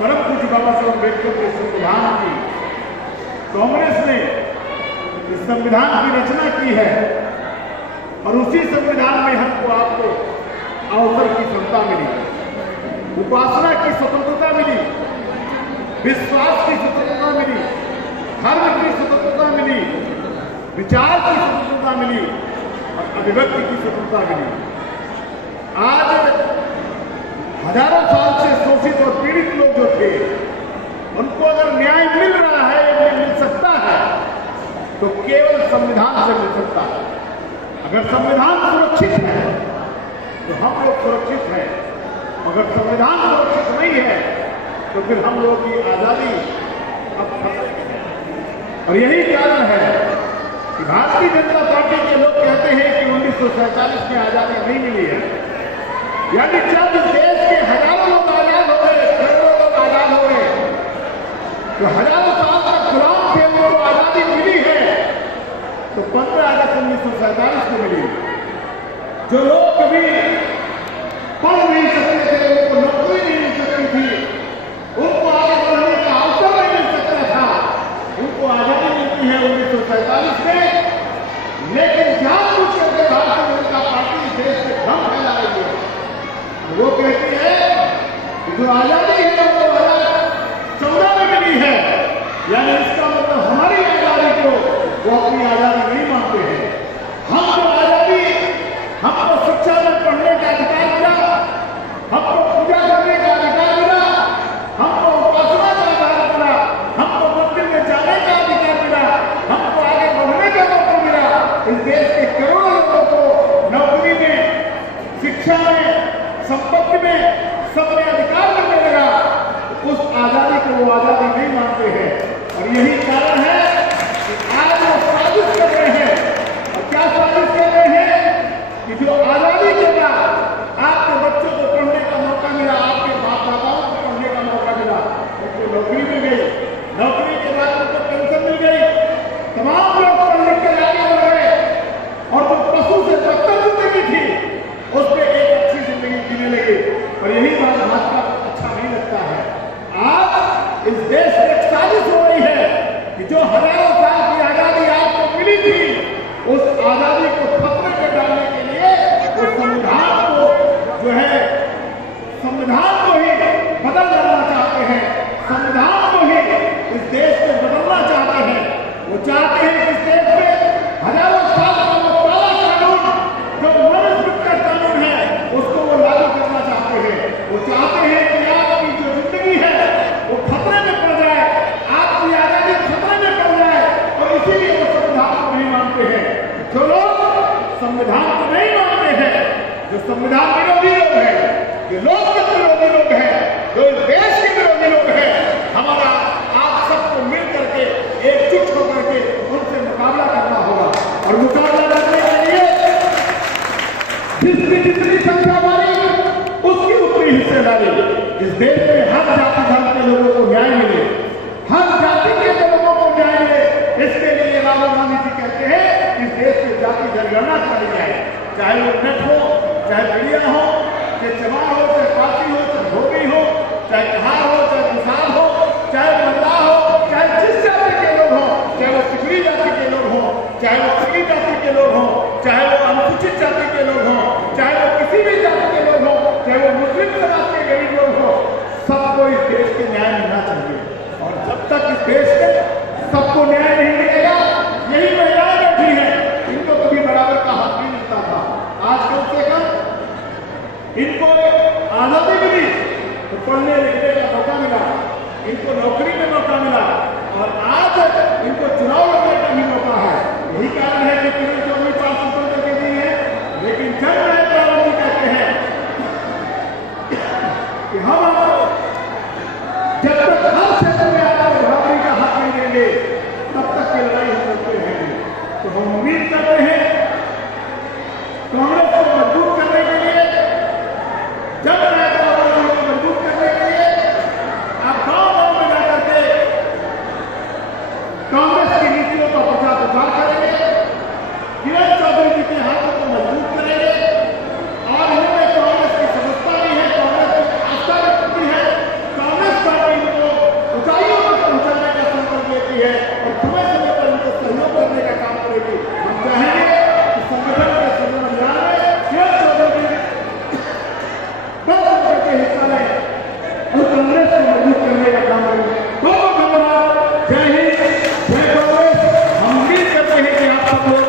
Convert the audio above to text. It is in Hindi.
परम पूज्य बाबा साहब अम्बेडकर के संविधान की कांग्रेस ने इस संविधान की रचना की है और उसी संविधान में हमको आपको अवसर की क्षमता मिली, उपासना की स्वतंत्रता मिली, विश्वास की स्वतंत्रता मिली, धर्म की स्वतंत्रता मिली, विचार की स्वतंत्रता मिली और अभिव्यक्ति की स्वतंत्रता मिली। आज हजारों साल से शोषित और पीड़ित लोग जो थे उनको अगर न्याय मिल रहा है या मिल सकता है तो केवल संविधान से मिल सकता है। अगर संविधान सुरक्षित है तो हम लोग सुरक्षित हैं, अगर संविधान सुरक्षित नहीं है तो फिर हम लोग की आजादी अब खतरे में है। और यही कारण है कि भारतीय जनता पार्टी के लोग कहते हैं कि 1947 में आजादी नहीं मिली है, यानी जब देश के हजारों लोग आजाद हो गए, करोड़ों लोग आजाद हो गए, तो हजारों साल तक गुलाम थे, उनको आजादी मिली है तो 15 अगस्त 1947 को मिली। जो लोग कभी पढ़ नहीं सकते थे, उनको नौकरी नहीं मिल सकती थी, उनको आगे बढ़ने का अवसर नहीं मिल सकता था, उनको आजादी मिलती है 1947 में। लेकिन जानबूझ करके भारतीय जनता पार्टी इस देश में भ्रम फैला रही है। वो कहती है कि जो आजादी है वो 2014 में मिली है, यानी इसका मतलब हमारी आजादी को वो अपनी आजादी नहीं मानते हैं। हमको आजादी, हमको शिक्षा में पढ़ने का अधिकार मिला, हमको पूजा करने का अधिकार मिला, हमको उपासना का अधिकार मिला, हमको मंदिर में जाने का अधिकार मिला, हमको आगे बढ़ने का मौका मिला। इस देश के करोड़ों लोगों को नौकरी में, शिक्षा में, संपत्ति में, सब में अधिकार मिलने लगा। उस आजादी को वो आजादी नहीं मानते हैं और यही कारण है कि आज वो साजिश कर रहे हैं। और क्या साजिश कर रहे हैं कि जो आजादी के बाद आपके बच्चों को पढ़ने का मौका मिला, आपके बाप दादाओं को पढ़ने का मौका मिला, उनको नौकरी मिल गई, नौकरी के बाद उनको पेंशन मिल गई, तमाम लोग पढ़ लिख कर आगे बढ़ गए और जो पशु से बदतर जिंदगी थी उस पर एक अच्छी जिंदगी जीने लगे। और यही बात भाजपा को अच्छा नहीं लगता है। आज इस देश में एक साजिश हो रही है कि जो हजारों साल की आजादी आपको मिली थी, उस आजादी को खतरे में डालने के लिए वो संविधान को जो है, संविधान को ही बदल डालना चाहते हैं, संविधान को ही इस देश में बदलना चाहते हैं। वो चाहते हैं कि इस देश में हजारों साल का वो काला कानून जो मनुस्मृति का कानून है उसको वो लागू करना चाहते हैं। वो चाहते हैं कि आपकी जो जिंदगी है वो खतरे में पड़ जाए, आपकी आजादी खतरे में पड़ जाए और इसीलिए वो संविधान को नहीं मानते हैं। जो लोग संविधान को नहीं मानते हैं, जो संविधान विरोधी लोग हैं, जो लोकतंत्र विरोधी लोग हैं, जो इस देश के विरोधी लोग हैं, हमारा आप सबको मिल करके एकजुट होकर के उनसे मुकाबला करना होगा। और मुकाबला करने के लिए जिसकी जितनी संख्या हमारी उसकी उतनी हिस्सेदारी। इस देश में हर जाति धर्म के लोगों को न्याय मिले, हर जाति के लोगों को न्याय मिले, इसके लिए राहुल गांधी जी कहते हैं इस देश में जाति जनगणना कराई जाए, चाहे वो नट हो, चाहे मीडिया हो, चाहे चमार हो, चाहे पार्टी हो, चाहे धोबी हो, चाहे कहार हो, चाहे किसान हो, चाहे महिला हो, चाहे जिस जाति के लोग हो, चाहे वो पिछड़ी जाति के लोग हो, चाहे वो पिछड़ी जाति के लोग हो, चाहे वो अनुसूचित जाति के लोग हो, चाहे वो किसी भी जाति के लोग हो, चाहे वो मुस्लिम समाज के गरीब लोग हो, सबको इस देश के न्याय मिलना चाहिए। और जब तक इस देश में सबको न्याय नहीं मिलेगा, यही महिलाएं बैठी हैं, इनको कभी बराबर का हक नहीं मिलता था, आज कम से कम इनको आजादी मिली तो पढ़ने लिखने का मौका मिला, इनको नौकरी में मौका मिला और आज इनको चुनाव लड़ने का भी मौका है। यही कारण है कि किरण चौधरी 5 करके दी है। लेकिन जब नए प्रधानमंत्री कहते हैं कि हम आपको जब तक हर क्षेत्र में आपको बराबरी का हक नहीं देंगे तब तक की लड़ाई हम करते रहेंगे। तो हम उम्मीद करते हैं कांग्रेस को मजबूत करने के लिए, जब नए प्रधानमंत्री को मजबूत करने के लिए आप गांव-गांव में जाकर के कांग्रेस की नीतियों का प्रचार प्रसार करेंगे, किरण चौधरी जी के हाथों को मजबूत करेंगे और इन्होंने कांग्रेस की सदस्यता ली है, कांग्रेस की आस्था व्यक्त की है, कांग्रेस पार्टी आप सब लोग